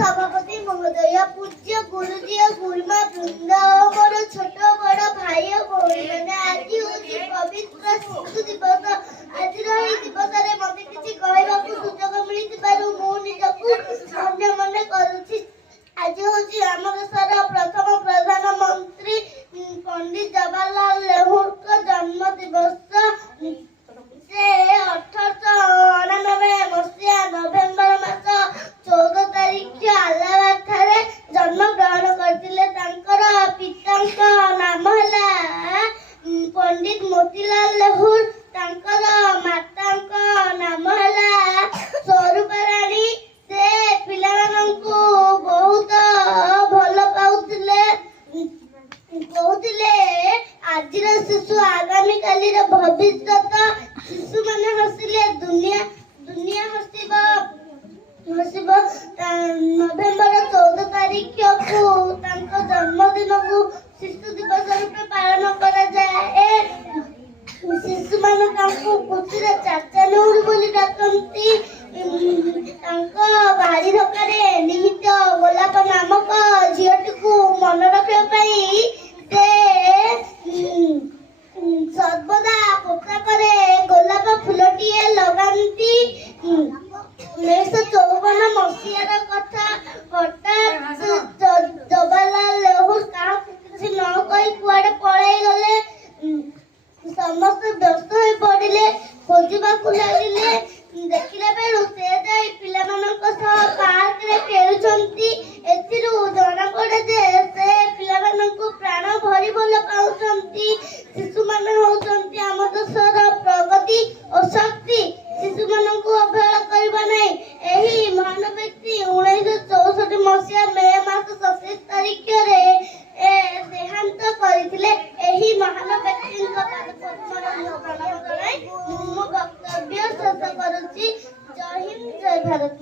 सभापति महोदय, पूज्य गुरुजी और गुरुमा वृंद, मोर छोट बड़ भाई और भौणी मैंने आज हूँ पवित्र शिशु दिवस। आज दिवस मत किसी कहवाक सुजोग मिली मु निजकू धन्य मन करुछि। आज हूँ आम देशर प्रथम प्रधानमंत्री पंडित जवाहरलाल नेहरू जन्म दिवस। से 1899 मसीहा नवेम्बर मास 14 तारीख आलाहाबाद ठारे जन्म ग्रहण करथिले। तांकर पितांक नाम हला पंडित मोतीलाल नेहरू। तांकर मातांक नाम हला स्वरूपा राणी। से पिलामानंकु बहुत भल पाउथिले। कहूथिले आजिर शिशु आगामी कालीर भविष्यत। शिशु माने हसिले दुनिया हसिब। नवेम्बर 14 तारीख को तांको जन्मदिन को शिशु दिवस रूपे पालन करा जाए। शिशु मान तांको खुशी रे चाचा नेहरू बोली डाकंती। तांको बाड़ी धक्कारे निहित गोलाप नामक झीटी को मन रखिया पाई से सर्वदा पोशाकरे गोलाप फुलटिए लगाती। 1954 मसीहार कथा। हठात जवाहरलाल नेहरू क्या किसी न कही कुआड़े पलाई गले। समस्त व्यस्त हो पड़े खोजवाक लगे। देखला बेलू से जाई पिलामानक सह पार्क रे खेलुछंती। एथिरु जना पड़े जे से पिलामानकु प्राण भरी भल पाउछंती। शिशु माने होउछंती आम देशर प्रगति और शक्ति। शिशु मानकु अवहेला करबा नै। एही महान व्यक्ति 1964 मसीहा मे मास 27 तारीख रे देहांत करथिले। एही महान व्यक्ति प्रणाम जणाई मो वक्तव्य शेष करुछि। जय हिंद, जय भारत।